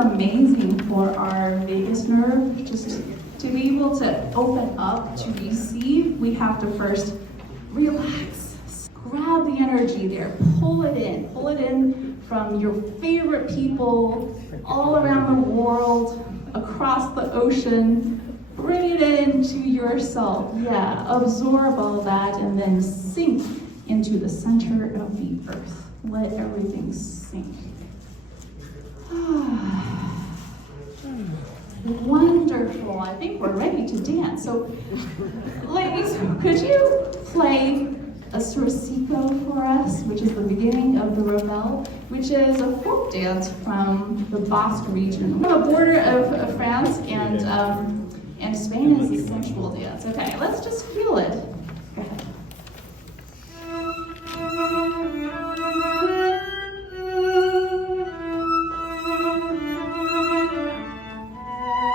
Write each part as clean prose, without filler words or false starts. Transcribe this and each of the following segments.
amazing for our vagus nerve. Just to be able to open up to receive, we have to first relax. Grab the energy there, pull it in from your favorite people all around the world, across the ocean. Bring it into yourself. Yeah, absorb all that and then sink into the center of the earth. Let everything sink. Wonderful. I think we're ready to dance. So, ladies, could you play a Hsing-ay for us, which is the beginning of the Ravel, which is a folk dance from the Basque region. On the border of France and Spain is a sensual dance. Okay, let's just feel it. Go ahead.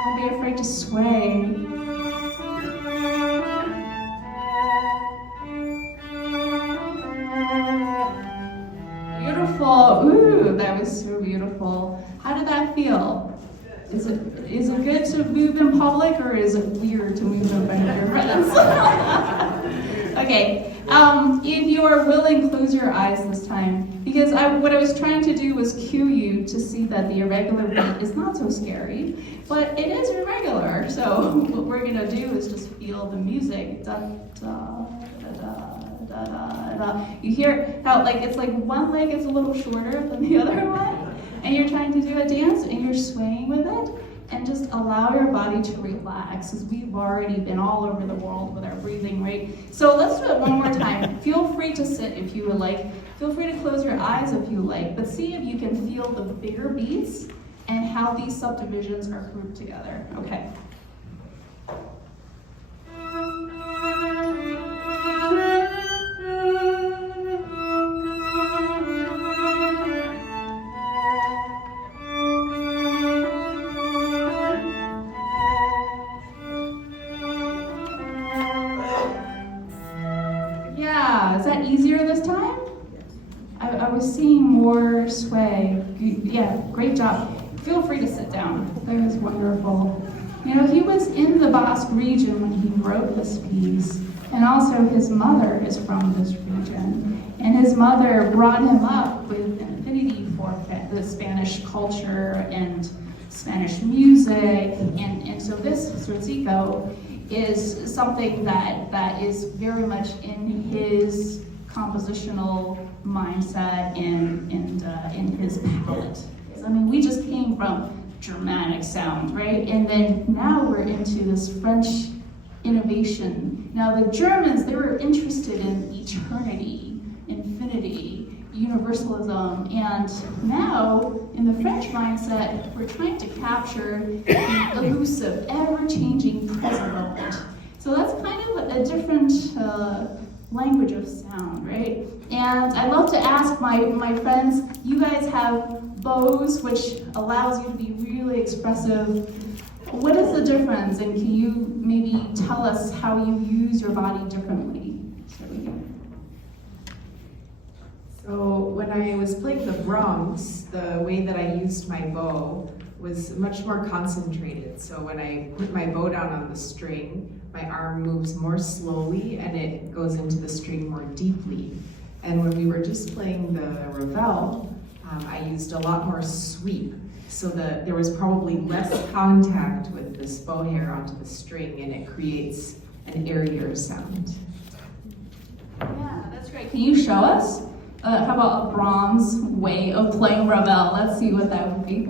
Don't be afraid to sway. Beautiful. Ooh, that was so beautiful. How did that feel? Is it good to move in public, or is it weird to move in front of your friends? Okay, if you are willing, close your eyes this time, because what I was trying to do was cue you to see that the irregular beat is not so scary, but it is irregular. So what we're gonna do is just feel the music. Da, da, da, da, da, da, da. You hear how it's like one leg is a little shorter than the other one, and you're trying to do a dance and you're swaying with it, and just allow your body to relax, because we've already been all over the world with our breathing, right? So let's do it one more time. Feel free to sit if you would like. Feel free to close your eyes if you like, but see if you can feel the bigger beats and how these subdivisions are grouped together. Okay. Yeah, is that easier this time? I was seeing more sway. Yeah, great job. Feel free to sit down. That was wonderful. You know, he was in the Basque region when he wrote this piece, and also his mother is from this region. And his mother brought him up with an affinity for the Spanish culture and Spanish music, and so this Hsing-ay is something that is very much in his compositional mindset and in his palette. I mean, we just came from Germanic sound, right? And then now we're into this French innovation. Now the Germans, they were interested in eternity, infinity, universalism, and now in the French mindset, we're trying to capture the elusive, ever-changing present moment. So that's kind of a different language of sound, right? And I love to ask my friends, you guys have bows, which allows you to be really expressive. What is the difference, and can you maybe tell us how you use your body differently? So when I was playing the Brahms, the way that I used my bow was much more concentrated. So when I put my bow down on the string, my arm moves more slowly and it goes into the string more deeply. And when we were just playing the Ravel, I used a lot more sweep, so that there was probably less contact with this bow hair onto the string, and it creates an airier sound. Yeah, that's great. Can you show us? How about a Brahms way of playing Ravel? Let's see what that would be.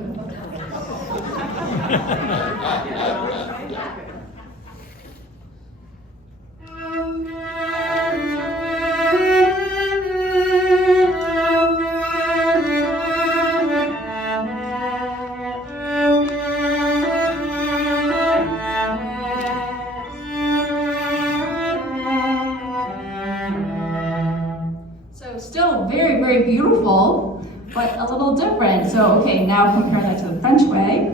Still very, very beautiful, but a little different. So, okay, now compare that to the French way.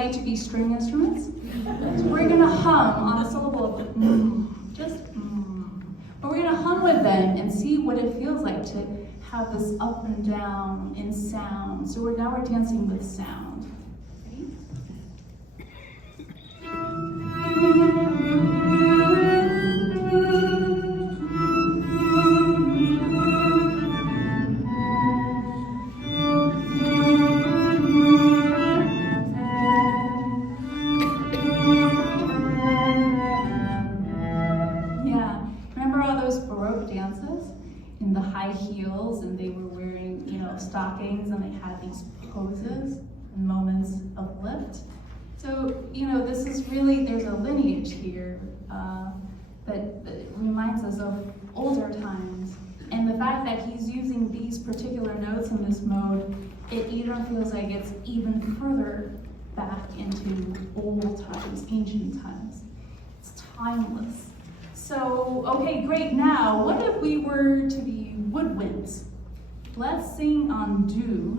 ready to be string instruments? So we're gonna hum on a syllable of just But we're gonna hum with them and see what it feels like to have this up and down in sound. So now we're dancing with sound. Ready? In the high heels, and they were wearing, stockings, and they had these poses and moments of lift. So, this is really, there's a lineage here that reminds us of older times. And the fact that he's using these particular notes in this mode, it even feels like it's even further back into old times, ancient times. It's timeless. So, okay, great. Now, what if we were to be woodwinds? Let's sing on do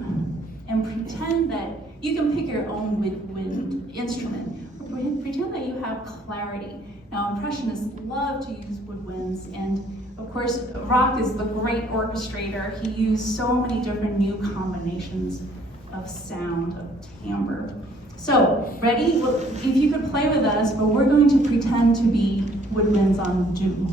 and pretend that you can pick your own woodwind instrument. Pretend that you have clarity. Now, impressionists love to use woodwinds, and of course, Rock is the great orchestrator. He used so many different new combinations of sound, of timbre. So, ready? Well, if you could play with us, but we're going to pretend to be woodwinds on do.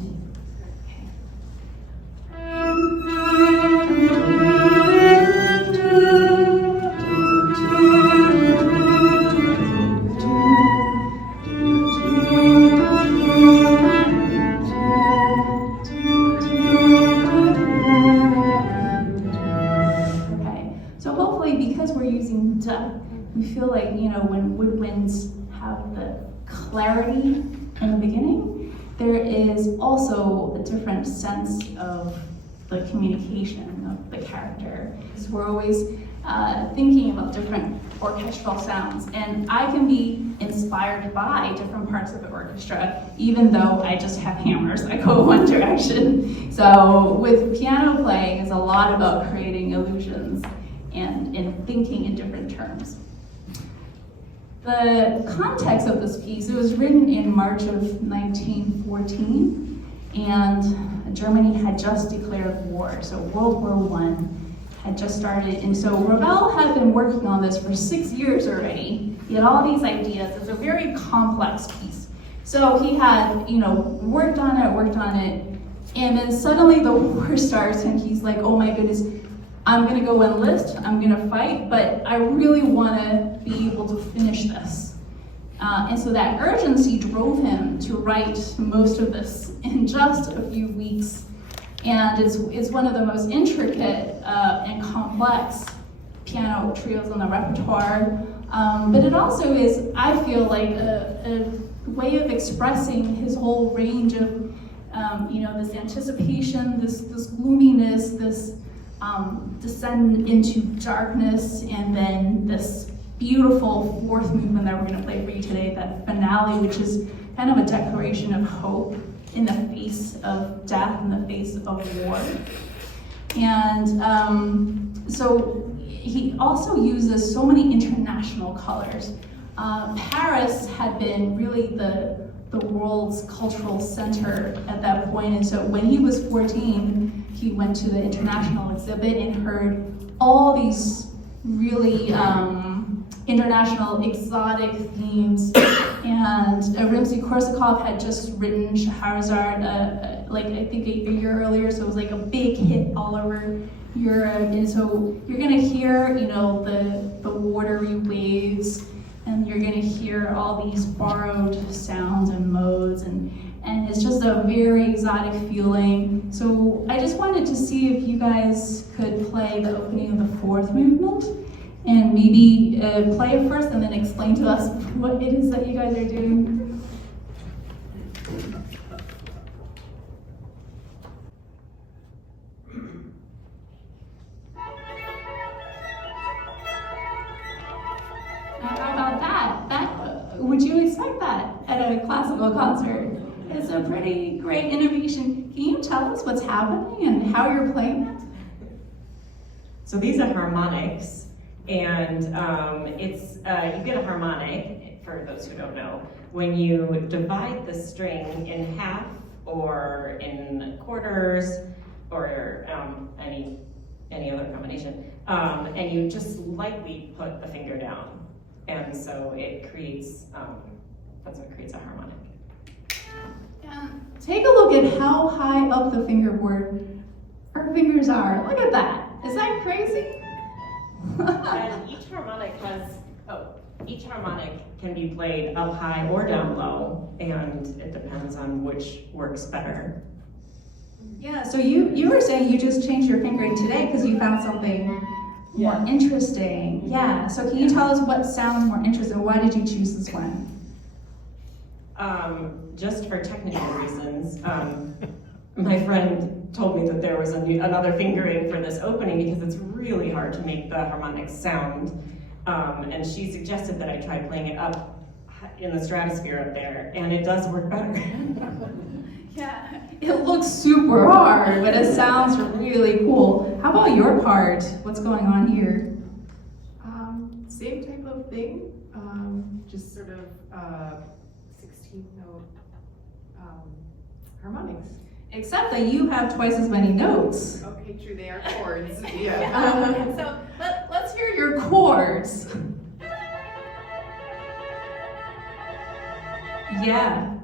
Okay, so hopefully because we're using duh, we feel like, when woodwinds have the clarity in the beginning, there is also a different sense of the communication of the character. So we're always thinking about different orchestral sounds, and I can be inspired by different parts of the orchestra, even though I just have hammers. I go one direction. So with piano playing, it's a lot about creating illusions and thinking in different terms. The context of this piece, it was written in March of 1914, and Germany had just declared war, so World War I had just started, and so Ravel had been working on this for 6 years already. He had all these ideas. It's a very complex piece. So he had, worked on it, and then suddenly the war starts, and he's like, oh my goodness, I'm gonna go enlist, I'm gonna fight, but I really wanna be able to finish this. And so that urgency drove him to write most of this in just a few weeks. And it's one of the most intricate and complex piano trios on the repertoire. But it also is, I feel like, a way of expressing his whole range of, this anticipation, this gloominess, this descend into darkness, and then this beautiful fourth movement that we're going to play for you today, that finale, which is kind of a declaration of hope in the face of death, in the face of war. And so he also uses so many international colors. Paris had been really the world's cultural center at that point, and so when he was 14, he went to the international exhibit and heard all these really international exotic themes. And Rimsky-Korsakov had just written Scheherazade, I think a year earlier, so it was like a big hit all over Europe. And so you're gonna hear, the watery waves, and you're gonna hear all these borrowed sounds and modes, and it's just a very exotic feeling. So I just wanted to see if you guys could play the opening of the fourth movement, and maybe play it first and then explain to us what it is that you guys are doing. How about that? Would you expect that at a classical concert? It's a pretty great innovation. Can you tell us what's happening and how you're playing it? So these are harmonics, And it's you get a harmonic, for those who don't know, when you divide the string in half or in quarters or any other combination, and you just lightly put the finger down, and so it creates that's what creates a harmonic. And take a look at how high up the fingerboard our fingers are. Look at that. Is that crazy? And each harmonic can be played up high or down low, and it depends on which works better. Yeah, so you were saying you just changed your fingering today because you found something more interesting. Yeah, so can you tell us what sounds more interesting? Why did you choose this one? Just for technical reasons, my friend told me that there was another fingering for this opening because it's really hard to make the harmonic sound, and she suggested that I try playing it up in the stratosphere up there, and it does work better. Yeah, it looks super hard, but it sounds really cool. How about your part? What's going on here? Same type of thing, just sort of 16th note harmonics. Except that you have twice as many notes. Okay, true, they are chords. Yeah. So let's hear your chords. Yeah.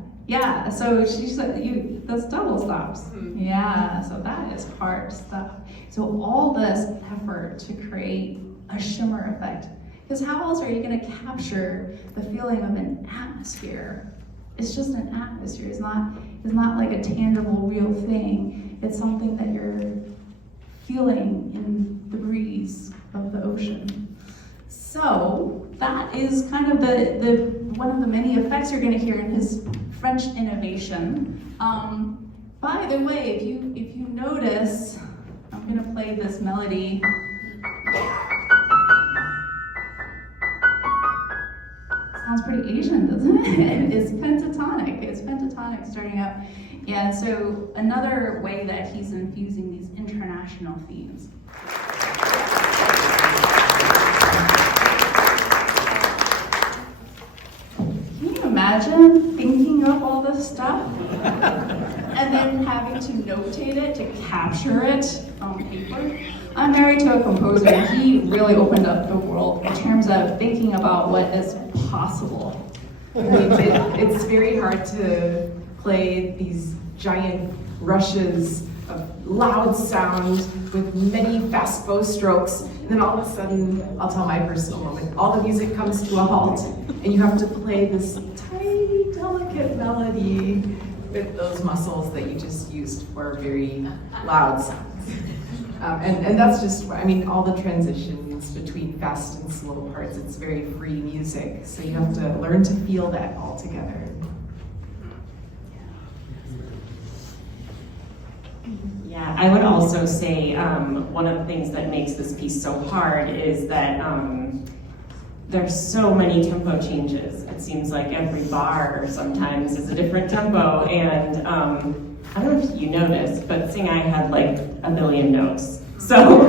So she said that's double stops. Mm-hmm. Yeah. So that is hard stuff. So all this effort to create a shimmer effect, because how else are you going to capture the feeling of an atmosphere? It's just an atmosphere. It's not like a tangible, real thing. It's something that you're feeling in the breeze of the ocean. So that is kind of the one of the many effects you're going to hear in his French innovation. By the way, if you notice, I'm going to play this melody. Sounds pretty Asian, doesn't it? It's pentatonic. It's pentatonic starting out. Yeah, so another way that he's infusing these international themes. Can you imagine thinking up all this stuff and then having to notate it to capture it on paper? I'm married to a composer, and he really opened up the world in terms of thinking about what is possible. It's very hard to play these giant rushes of loud sound with many fast bow strokes, and then all of a sudden, I'll tell my personal moment, all the music comes to a halt, and you have to play this tiny, delicate melody with those muscles that you just used for very loud sounds. And that's just, I mean, all the transitions between fast and slow parts, it's very free music, so you have to learn to feel that all together. Yeah, I would also say one of the things that makes this piece so hard is that there's so many tempo changes. It seems like every bar sometimes is a different tempo, and I don't know if you noticed, but Hsing-ay had like a million notes. So